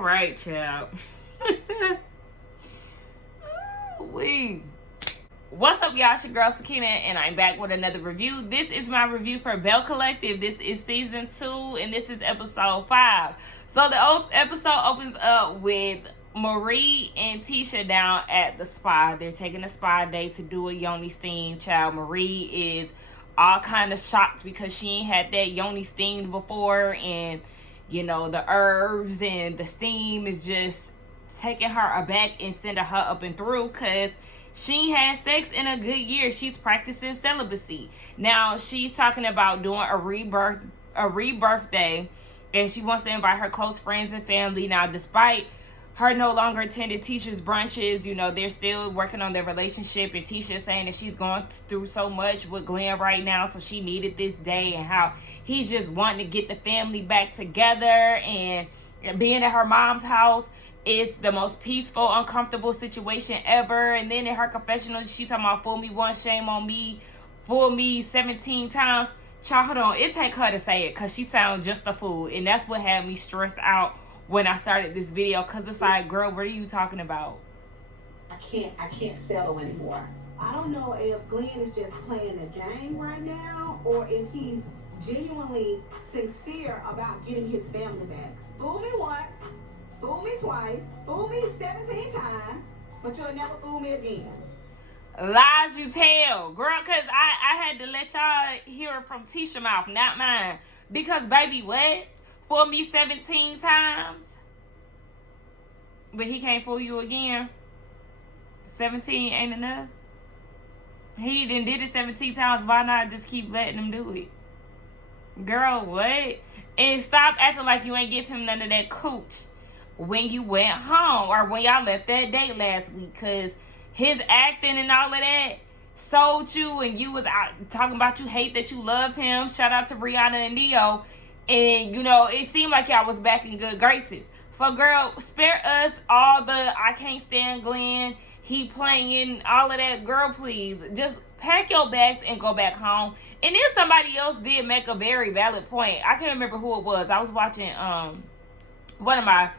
All right, child. What's up, y'all? It's your girl Sakina, and I'm back with another review. This is my review for Belle Collective. This is season 2, and this is episode 5. So the episode opens up with Marie and Tisha down at the spa. They're taking a spa day to do a yoni steam. Child, Marie is all kind of shocked because she ain't had that yoni steamed before, and you know, the herbs and the steam is just taking her aback and sending her up and through because she ain't had sex in a good year. She's practicing celibacy. Now she's talking about doing a rebirth day, and she wants to invite her close friends and family. Now, despite her no longer attending Tisha's brunches, you know, they're still working on their relationship, and Tisha saying that she's going through so much with Glenn right now, so she needed this day, and how he's just wanting to get the family back together, and being at her mom's house, it's the most peaceful, uncomfortable situation ever. And then in her confessional, she's talking about fool me once, shame on me, fool me 17 times. Child, hold on, it take her to say it because she sounds just a fool, and that's what had me stressed out when I started this video, because it's like, girl, what are you talking about? I can't settle anymore. I don't know if Glenn is just playing a game right now, or if he's genuinely sincere about getting his family back. Fool me once, fool me twice, fool me 17 times, but you'll never fool me again. Lies you tell, girl, because I had to let y'all hear it from Tisha's mouth, not mine. Because, baby, what? Fool me 17 times, but he can't fool you again? 17 ain't enough? He done did it 17 times. Why not just keep letting him do it? Girl, what? And stop acting like you ain't give him none of that cooch when you went home or when y'all left that date last week, because his acting and all of that sold you, and you was out talking about you hate that you love him. Shout out to Brianna and Neo. And, you know, it seemed like y'all was back in good graces. So, girl, spare us all the I can't stand Glenn, he playing, all of that. Girl, please, just pack your bags and go back home. And then somebody else did make a very valid point. I can't remember who it was. I was watching one of my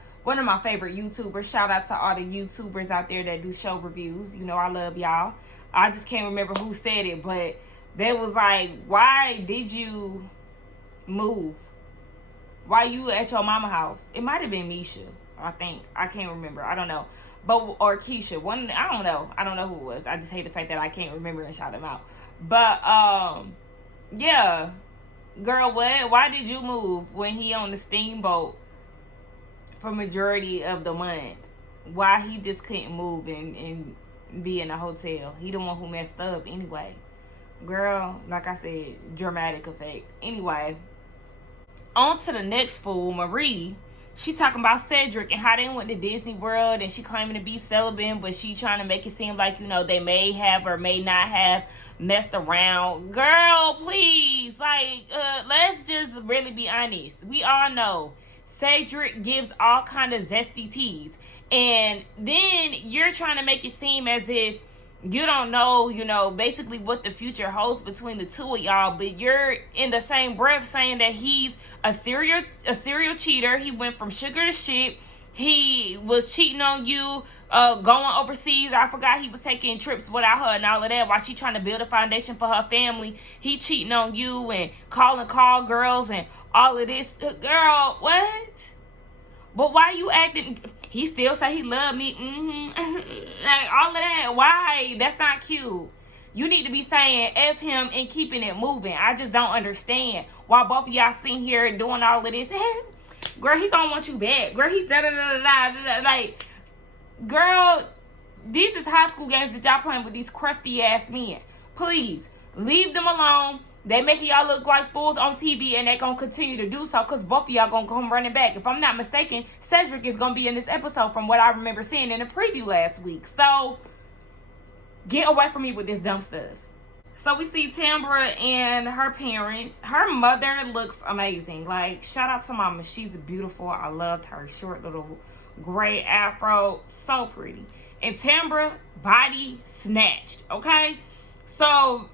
favorite YouTubers. Shout out to all the YouTubers out there that do show reviews. You know, I love y'all. I just can't remember who said it, but they was like, why did you move? Why you at your mama house? It might have been Misha, I think. I can't remember. I don't know. Or Keisha. One, I don't know. I don't know who it was. I just hate the fact that I can't remember and shout them out. But, yeah. Girl, what? Why did you move when he on the steamboat for majority of the month? Why he just couldn't move and be in a hotel? He the one who messed up anyway. Girl, like I said, dramatic effect. Anyway, on to the next fool, Marie. She talking about Cedric and how they went to Disney World, and she claiming to be celibate, but she trying to make it seem like, you know, they may have or may not have messed around. Girl, please, like, let's just really be honest. We all know Cedric gives all kind of zesty teas, and then you're trying to make it seem as if you don't know, you know, basically what the future holds between the two of y'all, but you're in the same breath saying that he's a serial cheater. He went from sugar to shit. He was cheating on you, going overseas. I forgot he was taking trips without her and all of that while she trying to build a foundation for her family. He cheating on you and calling call girls and all of this. Girl, what? But why you acting? He still say he love me. Like, all of that. Why? That's not cute. You need to be saying F him and keeping it moving. I just don't understand why both of y'all sitting here doing all of this. Girl, he gonna want you back. Girl, he da-da-da-da-da. Like, girl, these is high school games that y'all playing with these crusty ass men. Please, leave them alone. They making y'all look like fools on TV, and they gonna continue to do so because both of y'all gonna come running back. If I'm not mistaken, Cedric is gonna be in this episode from what I remember seeing in the preview last week. So, get away from me with this dumb stuff. So we see Tambra and her parents. Her mother looks amazing. Like, shout out to mama. She's beautiful. I loved her short little gray afro. So pretty. And Tambra, body snatched. Okay? So,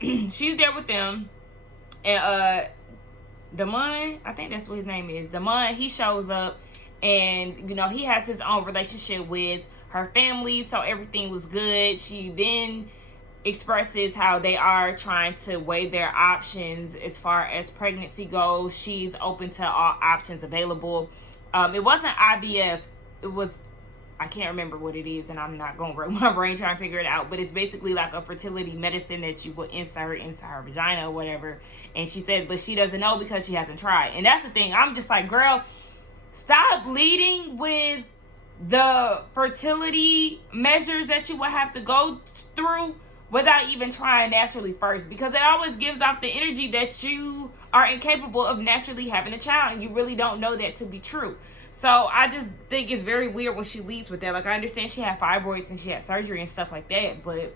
she's there with them. And, Demand, I think that's what his name is. Demand, he shows up. And, you know, he has his own relationship with her family, so everything was good. She then expresses how they are trying to weigh their options as far as pregnancy goes. She's open to all options available. It wasn't IVF. It was, I can't remember what it is, and I'm not going to work my brain trying to figure it out, but it's basically like a fertility medicine that you would insert into her vagina or whatever. And she said, but she doesn't know because she hasn't tried. And that's the thing. I'm just like, girl, stop leading with the fertility measures that you will have to go through without even trying naturally first, because it always gives off the energy that you are incapable of naturally having a child, and you really don't know that to be true. So I just think it's very weird when she leads with that. Like, I understand she had fibroids and she had surgery and stuff like that, but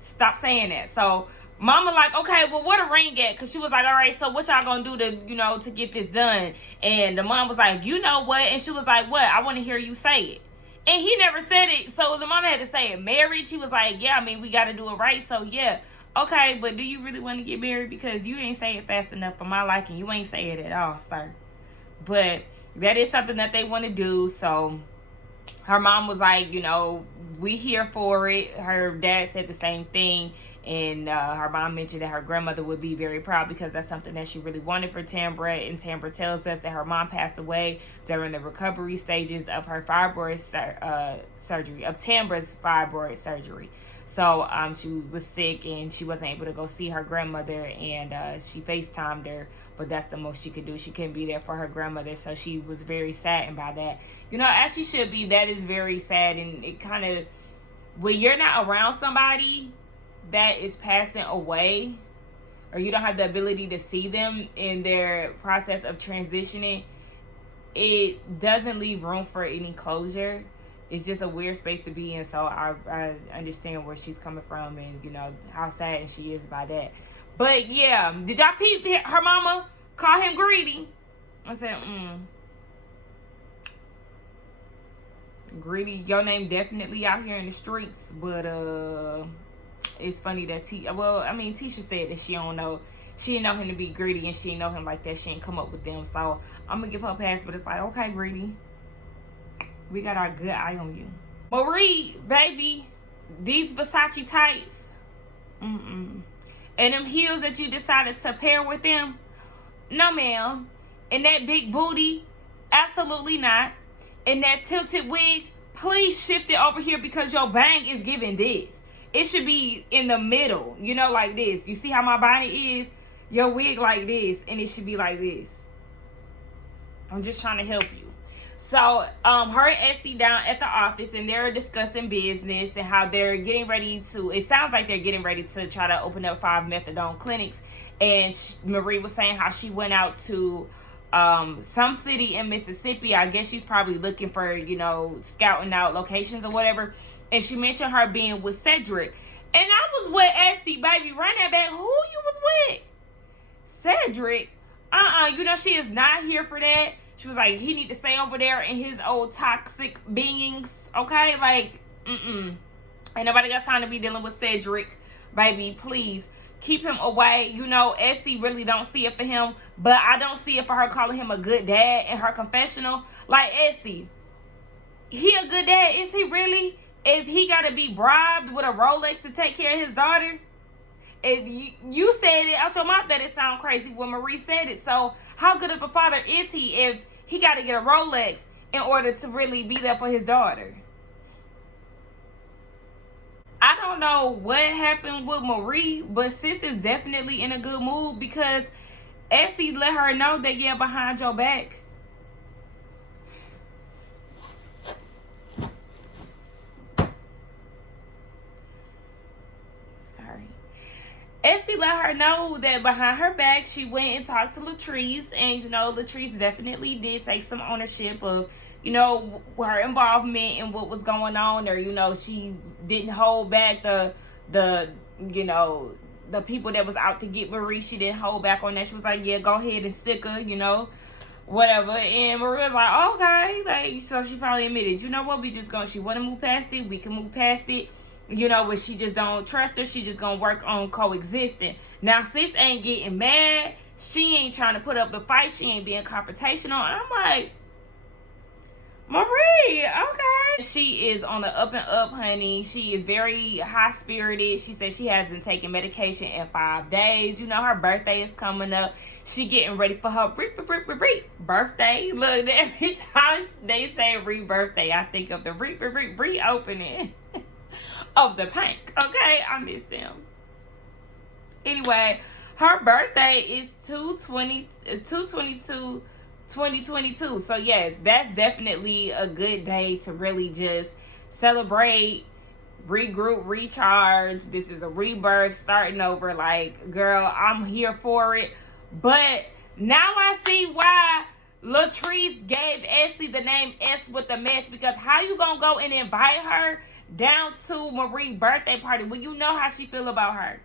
stop saying that. So mama like, okay, well, where the ring at? Because she was like, all right, so what y'all gonna do to, you know, to get this done? And the mom was like, you know what? And she was like, what? I want to hear you say it. And he never said it, so the mama had to say it. Marriage, he was like, yeah, I mean, we got to do it right, so yeah. Okay, but do you really want to get married? Because you ain't say it fast enough for my liking. You ain't say it at all, sir. But that is something that they want to do, so her mom was like, you know, we here for it. Her dad said the same thing. And her mom mentioned that her grandmother would be very proud because that's something that she really wanted for Tambra. And Tambra tells us that her mom passed away during the recovery stages of her fibroid surgery, of Tambra's fibroid surgery. So she was sick and she wasn't able to go see her grandmother, and she FaceTimed her, but that's the most she could do. She couldn't be there for her grandmother, so she was very saddened by that. You know, as she should be. That is very sad, and it kind of, when you're not around somebody that is passing away, or you don't have the ability to see them in their process of transitioning, it doesn't leave room for any closure. It's just a weird space to be in. So I understand where she's coming from, and you know how sad she is by that. But yeah, did y'all peep her mama call him greedy? I said, greedy, your name definitely out here in the streets, but it's funny that Tisha said that she didn't know him to be greedy, and she didn't know him like that. She didn't come up with them. So I'm gonna give her a pass, but it's like, okay, greedy, we got our good eye on you. Marie, baby, these Versace tights, and them heels that you decided to pair with them, no ma'am. And that big booty, absolutely not. And that tilted wig, please shift it over here, because your bang is giving this. It should be in the middle, you know, like this. You see how my bonnet is? Your wig like this, and it should be like this. I'm just trying to help you. So, her and Essie down at the office, and they're discussing business and how they're getting ready to, it sounds like they're getting ready to try to open up 5 methadone clinics. And Marie was saying how she went out to some city in Mississippi. I guess she's probably looking for, you know, scouting out locations or whatever. And she mentioned her being with Cedric. And I was with Essie, baby. Run that back. Who you was with? Cedric? You know, she is not here for that. She was like, he need to stay over there in his old toxic beings. Okay? Like, Ain't nobody got time to be dealing with Cedric. Baby, please. Keep him away. You know, Essie really don't see it for him. But I don't see it for her calling him a good dad in her confessional. Like, Essie, he a good dad? Is he really? If he got to be bribed with a Rolex to take care of his daughter? If you said it out your mouth that it sound crazy when Marie said it. So how good of a father is he if he got to get a Rolex in order to really be there for his daughter? I don't know what happened with Marie, but sis is definitely in a good mood, because Essie let her know that, yeah, behind your back, Essie let her know that behind her back, she went and talked to Latrice. And, you know, Latrice definitely did take some ownership of, you know, her involvement in what was going on. Or, you know, she didn't hold back the you know, the people that was out to get Marie. She didn't hold back on that. She was like, yeah, go ahead and stick her, you know, whatever. And Marie was like, okay. Like, so she finally admitted, you know what, she want to move past it. We can move past it. You know, but she just don't trust her. She just gonna work on coexisting. Now, sis ain't getting mad. She ain't trying to put up the fight. She ain't being confrontational. And I'm like, Marie, okay. She is on the up and up, honey. She is very high-spirited. She says she hasn't taken medication in 5 days. You know, her birthday is coming up. She getting ready for her birthday. Look, every time they say re-birthday, I think of the reopening of the Pink. Okay, I miss them. Anyway, her birthday is 2022. So yes, that's definitely a good day to really just celebrate, regroup, recharge. This is a rebirth, starting over. Like, girl, I'm here for it. But now I see why Latrice gave Essie the name S with the mess, because how you gonna go and invite her down to Marie's birthday party when you know how she feel about her?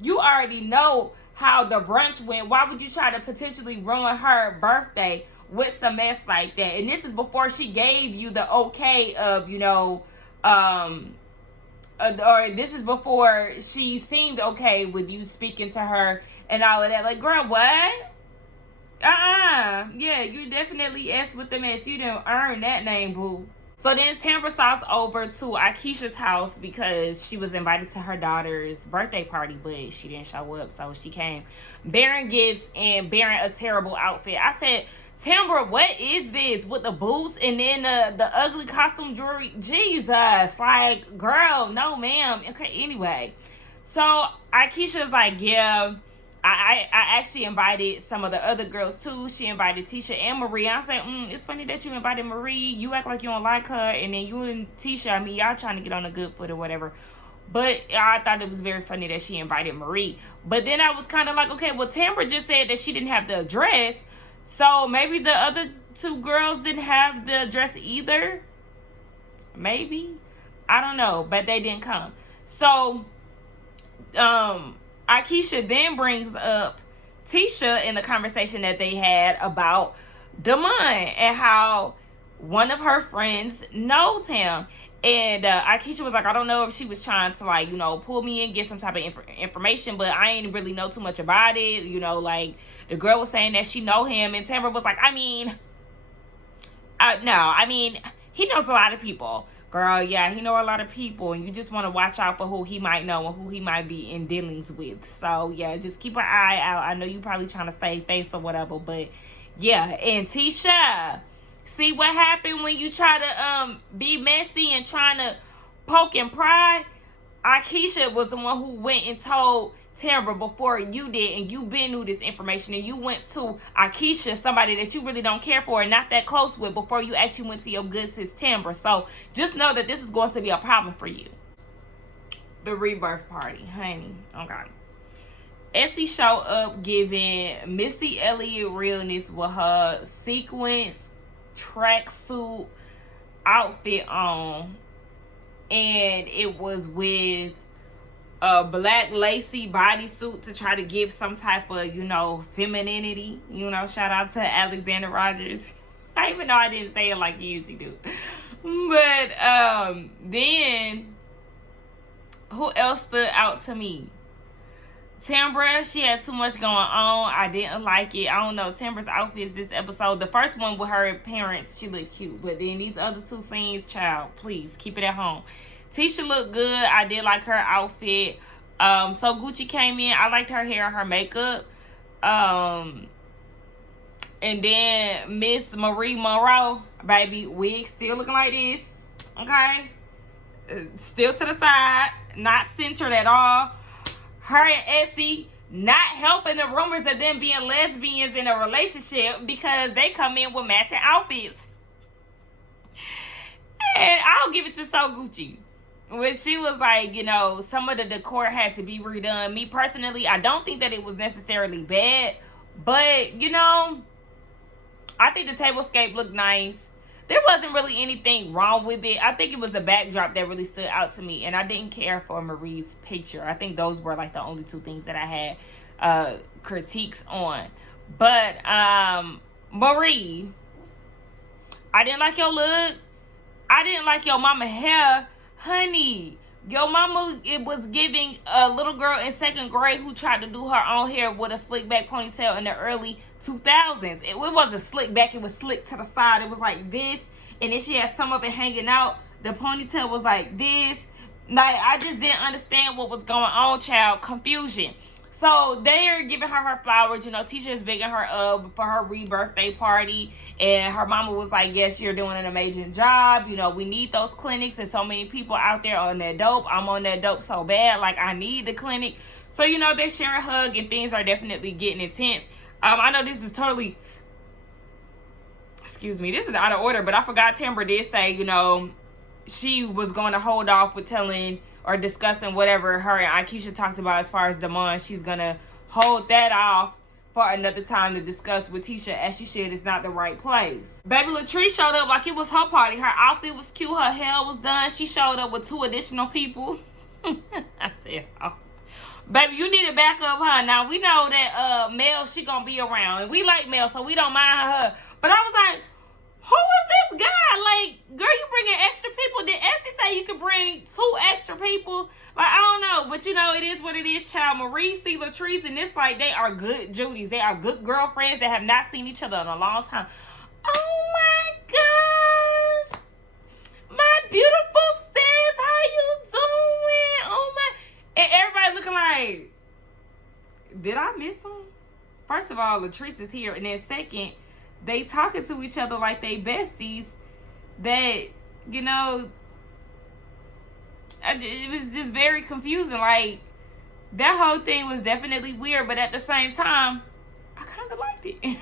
You already know how the brunch went. Why would you try to potentially ruin her birthday with some mess like that? And this is before she gave you the okay of, you know, or this is before she seemed okay with you speaking to her and all of that. Like, girl, what? Yeah, you definitely S with the mess. You didn't earn that name, boo. So then Tambra stops over to Ikesha's house because she was invited to her daughter's birthday party, but she didn't show up, so she came bearing gifts and bearing a terrible outfit. I said, Tambra, what is this with the boots and then the ugly costume jewelry? Jesus, like, girl, no, ma'am. Okay, anyway. So Ikesha's like, yeah, I actually invited some of the other girls too. She invited Tisha and Marie. I said, it's funny that you invited Marie. You act like you don't like her. And then you and Tisha, I mean, y'all trying to get on a good foot or whatever. But I thought it was very funny that she invited Marie. But then I was kind of like, okay, well, Tambra just said that she didn't have the address. So maybe the other two girls didn't have the address either. Maybe. I don't know. But they didn't come. So, Ikesha then brings up Tisha in the conversation that they had about Demand and how one of her friends knows him. And Ikesha was like, I don't know if she was trying to, like, you know, pull me in, get some type of information, but I ain't really know too much about it. You know, like, the girl was saying that she know him, and Tambra was like, I mean, he knows a lot of people. Girl, yeah, he know a lot of people, and you just want to watch out for who he might know and who he might be in dealings with. So, yeah, just keep an eye out. I know you probably trying to save face or whatever, but, yeah. And Tisha, see what happened when you try to be messy and trying to poke and pry? Ikesha was the one who went and told Tambra before you did, and you been knew this information, and you went to Ikesha, somebody that you really don't care for and not that close with, before you actually went to your good sis Tambra. So just know that this is going to be a problem for you. The rebirth party, honey. Okay. Essie show up giving Missy Elliott realness with her sequence tracksuit outfit on, and it was with a black lacy bodysuit to try to give some type of, you know, femininity. You know, shout out to Alexander Rogers. I even know I didn't say it like you usually do. But then who else stood out to me? Tambra, she had too much going on. I didn't like it. I don't know. Tambra's outfits this episode. The first one with her parents, she looked cute. But then these other two scenes, child, please keep it at home. Tisha looked good. I did like her outfit. So Gucci came in. I liked her hair, her makeup. And then Miss Marie Monroe, baby, wig still looking like this. Okay? Still to the side. Not centered at all. Her and Essie not helping the rumors of them being lesbians in a relationship because they come in with matching outfits. And I'll give it to So Gucci. When she was like, you know, some of the decor had to be redone. Me personally, I don't think that it was necessarily bad. But, you know, I think the tablescape looked nice. There wasn't really anything wrong with it. I think it was the backdrop that really stood out to me. And I didn't care for Marie's picture. I think those were like the only two things that I had critiques on. But Marie, I didn't like your look. I didn't like your mama hair. Honey, your mama, it was giving a little girl in second grade who tried to do her own hair with a slick back ponytail in the early 2000s. It wasn't slick back, it was slick to the side. It was like this, and then she had some of it hanging out. The ponytail was like this. Like, I just didn't understand what was going on, child. Confusion. So they're giving her flowers. You know, Tisha is bigging her up for her rebirthday party. And her mama was like, yes, you're doing an amazing job. You know, we need those clinics. And so many people out there on that dope. I'm on that dope so bad. Like, I need the clinic. So, you know, they share a hug and things are definitely getting intense. I know this is totally, excuse me, this is out of order. But I forgot Tambra did say, you know, she was going to hold off with telling or discussing whatever her and Ikesha talked about as far as Demand. She's going to hold that off for another time to discuss with Tisha, as she said it's not the right place. Baby Latrice showed up like it was her party. Her outfit was cute. Her hair was done. She showed up with 2 additional people. I said, oh. Baby, you need to back up, huh? Now, we know that Mel, she going to be around. And we like Mel, so we don't mind her. But I was like, who is this guy? Like, girl, you bringing extra people? Did Essie say you could bring 2 extra people? Like, I don't know. But, you know, it is what it is, child. Marie, see Latrice, and it's like they are good Judies. They are good girlfriends that have not seen each other in a long time. Oh, my gosh. My beautiful sis, how you doing? Oh, my. And everybody looking like, did I miss them? First of all, Latrice is here. And then second, they talking to each other like they besties. That, you know, it was just very confusing. Like, that whole thing was definitely weird, but at the same time, I kind of liked it.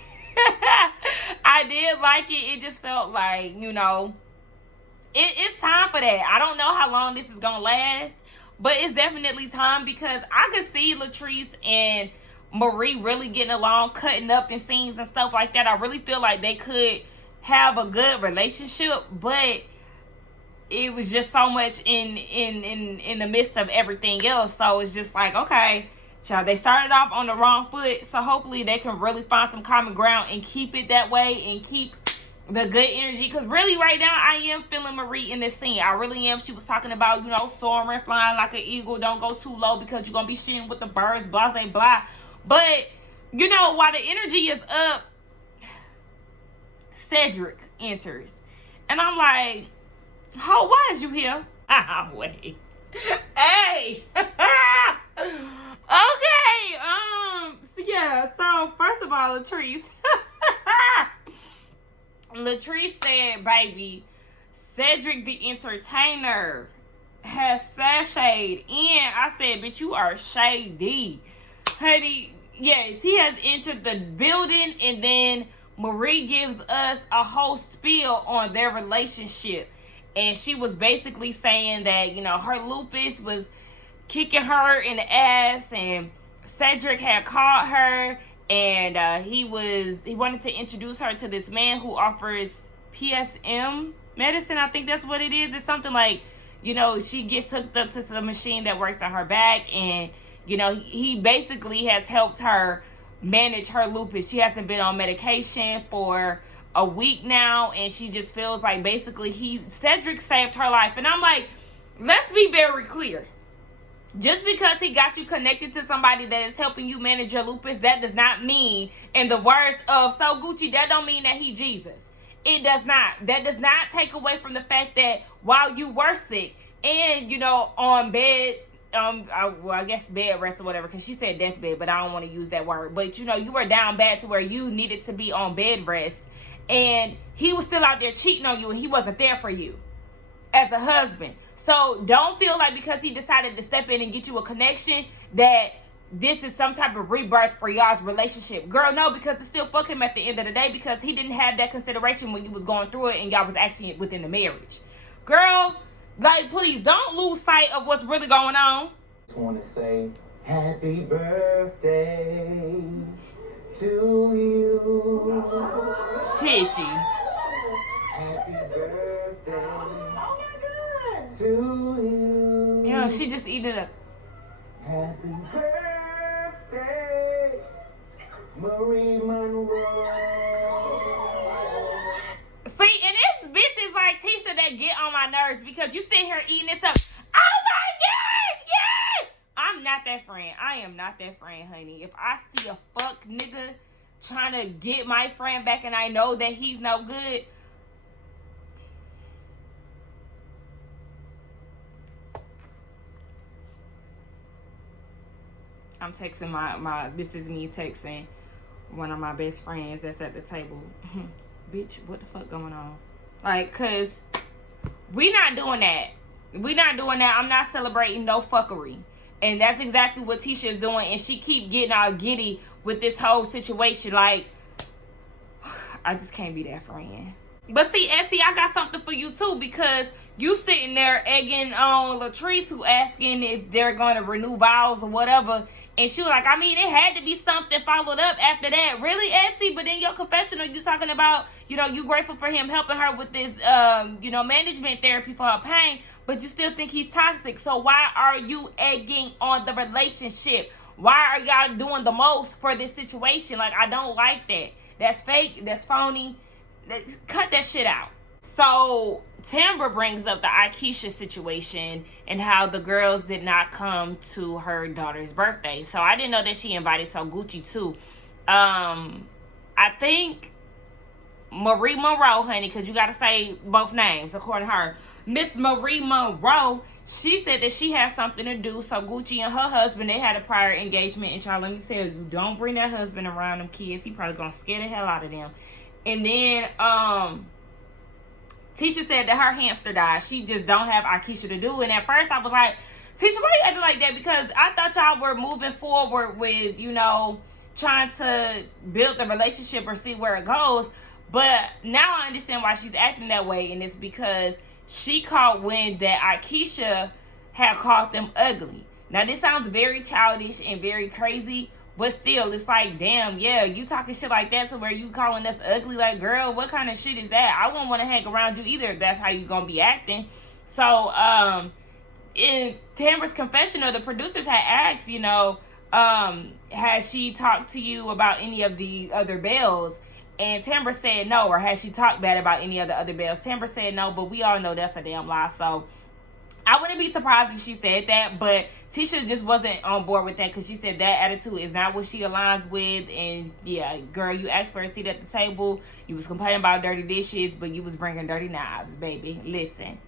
I did like it. It just felt like, you know, it's time for that. I don't know how long this is going to last, but it's definitely time, because I could see Latrice and Marie really getting along, cutting up in scenes and stuff like that. I really feel like they could have a good relationship, but it was just so much in the midst of everything else. So it's just like, okay, child, they started off on the wrong foot, so hopefully they can really find some common ground and keep it that way and keep the good energy. Because really right now I am feeling Marie in this scene. I really am. She was talking about, you know, soaring, flying like an eagle. Don't go too low because you're gonna be shitting with the birds, blah blah blah. But, you know, while the energy is up, Cedric enters. And I'm like, oh, why is you here? Wait. Hey. Okay. So yeah. So first of all, Latrice. Latrice said, baby, Cedric the entertainer has sashayed in. I said, bitch, you are shady. Honey, yes, he has entered the building, and then Marie gives us a whole spiel on their relationship. And she was basically saying that, you know, her lupus was kicking her in the ass, and Cedric had called her, and he wanted to introduce her to this man who offers PSM medicine. I think that's what it is. It's something like, you know, she gets hooked up to some machine that works on her back, and, you know, he basically has helped her manage her lupus. She hasn't been on medication for a week now, and she just feels like basically Cedric saved her life. And I'm like, let's be very clear. Just because he got you connected to somebody that is helping you manage your lupus, that does not mean, in the words of So Gucci, that don't mean that he Jesus. It does not. That does not take away from the fact that while you were sick and, you know, on bed, I guess bed rest or whatever, because she said deathbed, but I don't want to use that word. But, you know, you were down bad to where you needed to be on bed rest, and he was still out there cheating on you, and he wasn't there for you as a husband. So don't feel like because he decided to step in and get you a connection that this is some type of rebirth for y'all's relationship. Girl, no, because it's still fuck him at the end of the day, because he didn't have that consideration when you was going through it and y'all was actually within the marriage. Girl, like, please don't lose sight of what's really going on. Just want to say happy birthday to you. Hit you. Happy birthday to you. You know, she just eating up. Happy birthday, Marie Monroe. See, and this bitch is like Tisha that get on my nerves, because you sit here eating this up. Oh my gosh, yes! I'm not that friend. I am not that friend, honey. If I see a fuck nigga trying to get my friend back and I know that he's no good, I'm texting this is me texting one of my best friends that's at the table. Bitch, what the fuck going on? Like, cause we not doing that. We not doing that. I'm not celebrating no fuckery. And that's exactly what Tisha is doing. And she keep getting all giddy with this whole situation. Like, I just can't be that friend. But see, Essie, I got something for you too, because you sitting there egging on Latrice, who asking if they're going to renew vows or whatever. And she was like, I mean, it had to be something followed up after that. Really, Essie? But in your confessional, you talking about, you know, you grateful for him helping her with this, you know, management therapy for her pain, but you still think he's toxic. So why are you egging on the relationship? Why are y'all doing the most for this situation? Like, I don't like that. That's fake. That's phony. Cut that shit out. So Tambra brings up the Ikesha situation and how the girls did not come to her daughter's birthday. So I didn't know that she invited So Gucci too. I think Marie Monroe, honey, because you got to say both names according to her. Miss Marie Monroe, she said that she had something to do. So Gucci and her husband, they had a prior engagement. And y'all, let me tell you, don't bring that husband around them kids. He probably gonna scare the hell out of them. And then Tisha said that her hamster died. She just don't have Ikesha to do. And at first I was like, Tisha, why you acting like that? Because I thought y'all were moving forward with, you know, trying to build the relationship or see where it goes. But now I understand why she's acting that way. And it's because she caught wind that Ikesha had called them ugly. Now, this sounds very childish and very crazy, but still, it's like, damn, yeah, you talking shit like that, so where you calling us ugly? Like, girl, what kind of shit is that? I wouldn't want to hang around you either if that's how you gonna be acting. So, in Tambra's confessional, the producers had asked, you know, has she talked to you about any of the other Belles? And Tambra said no. Or has she talked bad about any of the other Belles? Tambra said no, but we all know that's a damn lie. So I wouldn't be surprised if she said that, but Tisha just wasn't on board with that, because she said that attitude is not what she aligns with. And yeah, girl, you asked for a seat at the table. You was complaining about dirty dishes, but you was bringing dirty knives, baby. Listen,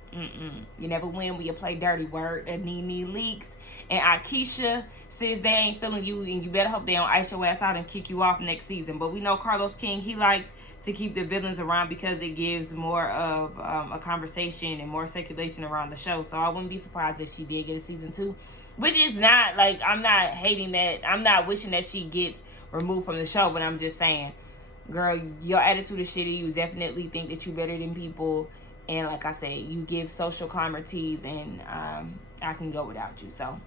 you never win when you play dirty. Word. And Nene leaks. And Ikesha says they ain't feeling you, and you better hope they don't ice your ass out and kick you off next season. But we know Carlos King, he likes to keep the villains around because it gives more of a conversation and more circulation around the show. So I wouldn't be surprised if she did get a season 2, which is not, like, I'm not hating that. I'm not wishing that she gets removed from the show, but I'm just saying, girl, your attitude is shitty. You definitely think that you're better than people. And like I said, you give social climber teas, and I can go without you. So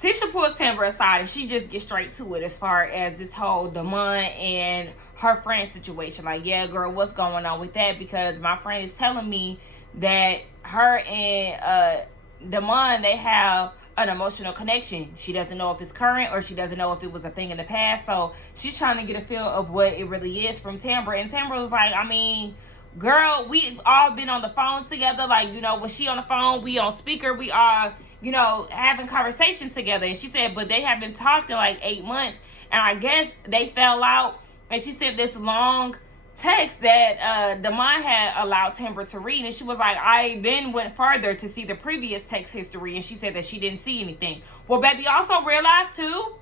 Tisha pulls Tambra aside and she just gets straight to it as far as this whole Demand and her friend situation. Like, yeah, girl, what's going on with that? Because my friend is telling me that her and Demand, they have an emotional connection. She doesn't know if it's current or she doesn't know if it was a thing in the past. So she's trying to get a feel of what it really is from Tambra. And Tambra was like, I mean, girl, we all been on the phone together. Like, you know, when she on the phone, we on speaker, we are, you know, having conversations together. And she said, but they haven't talked in like 8 months. And I guess they fell out. And she said this long text that Demand had allowed Tambra to read. And she was like, I then went further to see the previous text history. And she said that she didn't see anything. Well, baby, also realized too,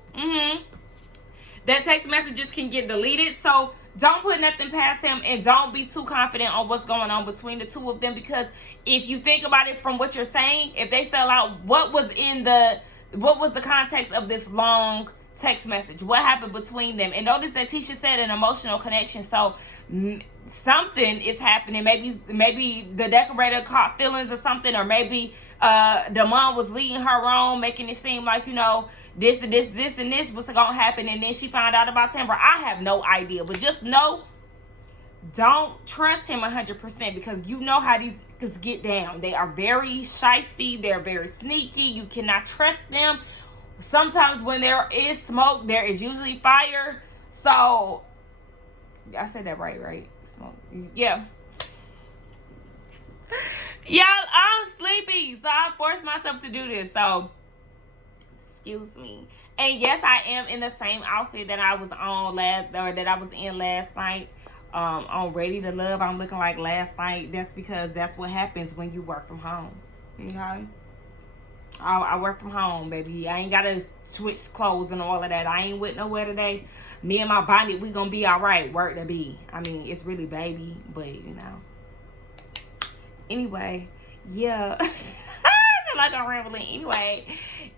that text messages can get deleted. So don't put nothing past him, and don't be too confident on what's going on between the two of them, because if you think about it from what you're saying, if they fell out, what was the context of this long text message? What happened between them? And notice that Tisha said an emotional connection. So something is happening. Maybe the decorator caught feelings or something, or maybe Demand was leading her on, making it seem like, you know, this and this was gonna happen, and then she found out about Tambra. I have no idea, but just know, don't trust him 100%, because you know how these niggas get down. They are very shysty. They're very sneaky. You cannot trust them. Sometimes when there is smoke, there is usually fire. So I said that right? Smoke. Yeah. Y'all, I'm sleepy, so I forced myself to do this. So excuse me. And yes, I am in the same outfit that I was in last night. On Ready to Love, I'm looking like last night. That's because that's what happens when you work from home. Okay? I work from home, baby. I ain't gotta switch clothes and all of that. I ain't with nowhere today. Me and my bonnet, we gonna be all right. Work to be. I mean, it's really baby, but you know. Anyway, yeah. I feel like I'm rambling. Anyway,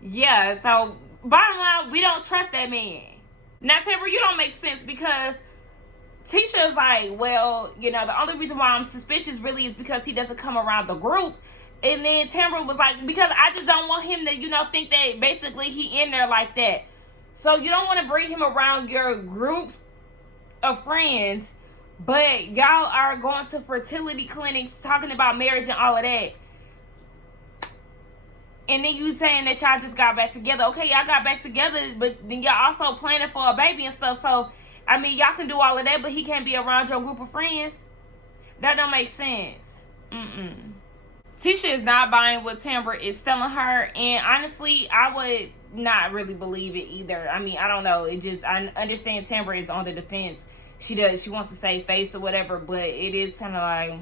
yeah. So bottom line, we don't trust that man. Now, Tambra, you don't make sense because Tisha is like, well, you know, the only reason why I'm suspicious really is because he doesn't come around the group. And then Tambra was like, because I just don't want him to, you know, think that basically he in there like that. So you don't want to bring him around your group of friends, but y'all are going to fertility clinics talking about marriage and all of that. And then you saying that y'all just got back together. Okay, y'all got back together, but then y'all also planning for a baby and stuff. So, I mean, y'all can do all of that, but he can't be around your group of friends. That don't make sense. Tisha is not buying what Tambra is telling her. And honestly, I would not really believe it either. I mean, I don't know. It just, I understand Tambra is on the defense. She wants to save face or whatever, but it is kind of like,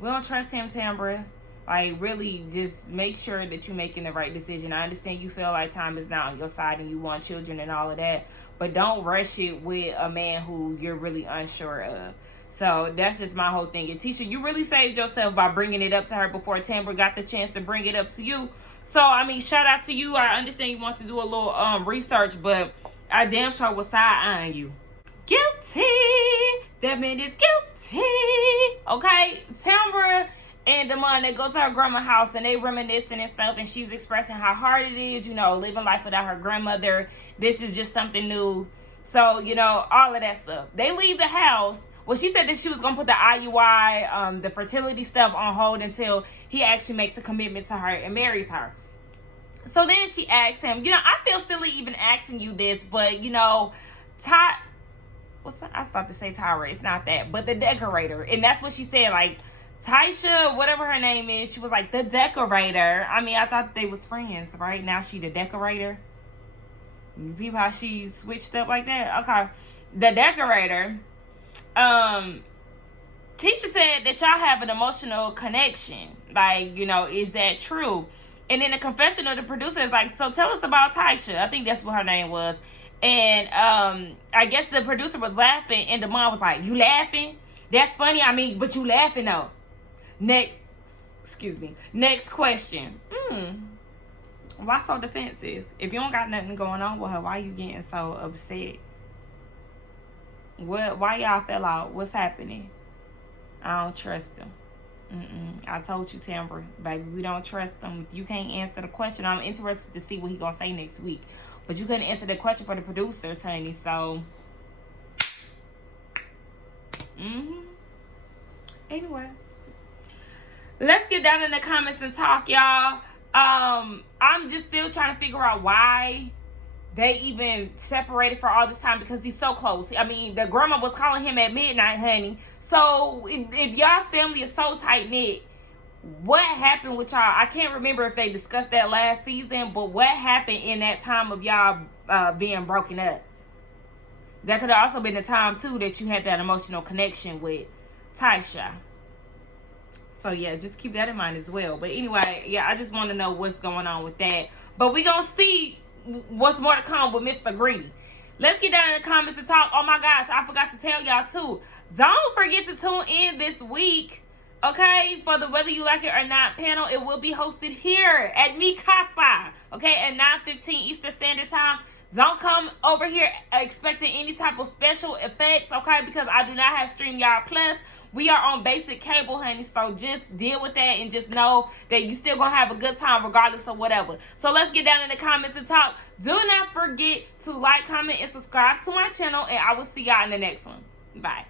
we don't trust him, Tambra. Like, really, just make sure that you're making the right decision. I understand you feel like time is not on your side and you want children and all of that, but don't rush it with a man who you're really unsure of. So that's just my whole thing. And Tisha, you really saved yourself by bringing it up to her before Tambra got the chance to bring it up to you. So, I mean, shout out to you. I understand you want to do a little research, but I damn sure was side-eyeing you. Guilty. That man is guilty. Okay, Tambra and Demand, they go to her grandma's house and they reminiscing and stuff, and she's expressing how hard it is, you know, living life without her grandmother. This is just something new. So, you know, all of that stuff. They leave the house. Well, she said that she was going to put the IUI, the fertility stuff on hold until he actually makes a commitment to her and marries her. So then she asks him, you know, I feel silly even asking you this, but, you know, I was about to say Tyra. It's not that, but the decorator. And that's what she said, like, Tisha, whatever her name is, she was like, the decorator. I mean, I thought they was friends, right? Now she the decorator. You people how she switched up like that? Okay. The decorator. Tisha said that y'all have an emotional connection. Like, you know, is that true? And in the confession of the producer is like, so tell us about Tisha. I think that's what her name was. And I guess the producer was laughing and the mom was like, you laughing? That's funny. I mean, but you laughing though. Next question. Why so defensive? If you don't got nothing going on with her, why you getting so upset? Why y'all fell out? What's happening? I don't trust them. I told you, Tambra, baby, we don't trust them. If you can't answer the question, I'm interested to see what he gonna say next week. But you couldn't answer the question for the producers, honey. So, anyway, let's get down in the comments and talk, y'all. I'm just still trying to figure out why they even separated for all this time, because he's so close. I mean, the grandma was calling him at midnight, honey. So if y'all's family is so tight knit, what happened with y'all? I can't remember if they discussed that last season, but what happened in that time of y'all being broken up? That could have also been the time too that you had that emotional connection with Tisha. So yeah, just keep that in mind as well. But anyway, yeah, I just want to know what's going on with that. But we gonna see what's more to come with Mr. Greedy. Let's get down in the comments and talk. Oh my gosh, I forgot to tell y'all too. Don't forget to tune in this week, okay, for the Whether You Like It or Not panel. It will be hosted here at Ikesha, okay, at 9:15 Eastern Standard Time. Don't come over here expecting any type of special effects, okay, because I do not have StreamYard Plus. We are on basic cable, honey, so just deal with that and just know that you still gonna have a good time regardless of whatever. So let's get down in the comments and talk. Do not forget to like, comment, and subscribe to my channel, and I will see y'all in the next one. Bye.